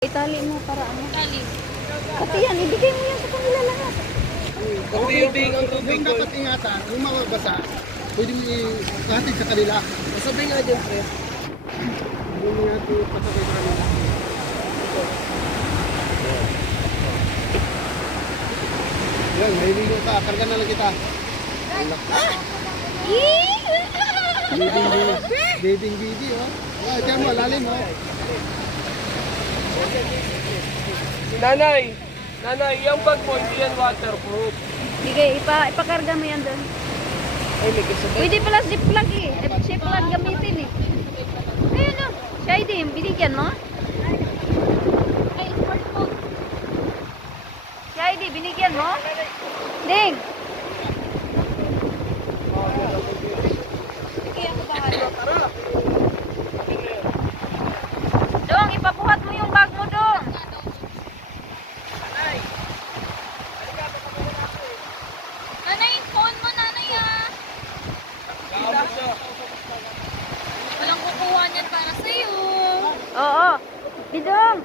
Itali mo para ano? Itali. Pati yan, ibigay mo yan sa kanila lahat. Yung dapat ingatan, yung mababasa, pwede mo ihatid sa kanila. Sabi nga dyan, pre. Hindi mo natin pasakay sa kanila. Yan, mahiligo ka. Karga na lang kita. Bathing baby, oh. Ah, tiyan mo, lalim, oh. Nanay, yung bag mo, hindi yan waterproof. Bigay, ipakarga mo yan doon. Ay, may kasabay. Pwede pala zipplug eh. Zipplug gamitin eh. Ayun o. Siya din, binigyan mo? Siya din, binigyan mo? Ding! Dong, ipabuhat mo yung bag mo, Dong. Nanay, phone mo, nanay ah. Walang kukuha niyan para sa'yo. Oo. Dong!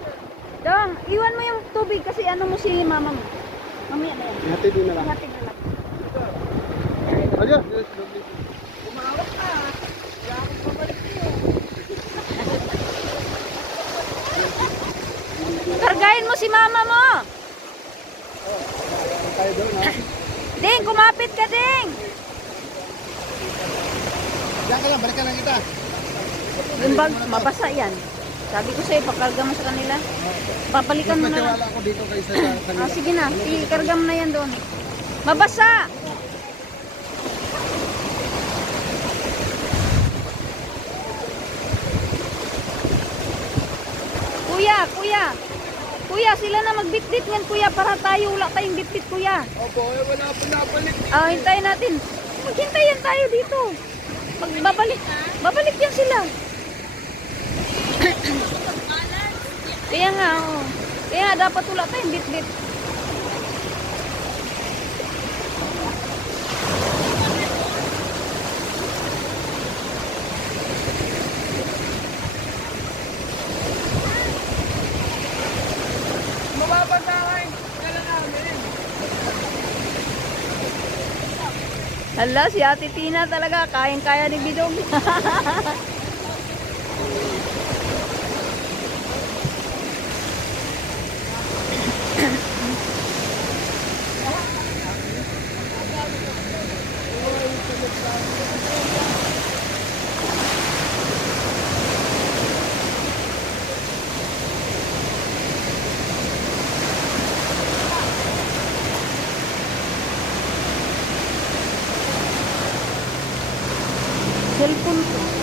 Dong, iwan mo yung tubig kasi ano mo si mama mo. Mamaya na yan. Ihatid mo na lang. Hatid na lang. Adios. Kargahin mo si mama mo. Tayo doon, ha? Ding, kumapit ka, Ding. Diyan ka lang, balikan lang kita. Yung bag, mabasa yan. Sabi ko sa'yo, pakarga mo sa kanila. Papalikan mo na lang. Nagtiwala ako dito kaysa sa kanila. Ah, sige na, ikarga mo na yan doon. Mabasa! Kuya, sila na magbitbit yan, kuya, para tayo, wala tayong bitbit, kuya. Opo, wala pa nabalik. Ah, hintayin natin. Maghintayan tayo dito. Babalik yan sila. Kaya nga, oh. Kaya nga, dapat wala tayong bitbit. Mababantahin. Kala namin. Hala, si Ate Tina talaga, kayang-kaya ni Bidong. Cellphone ko.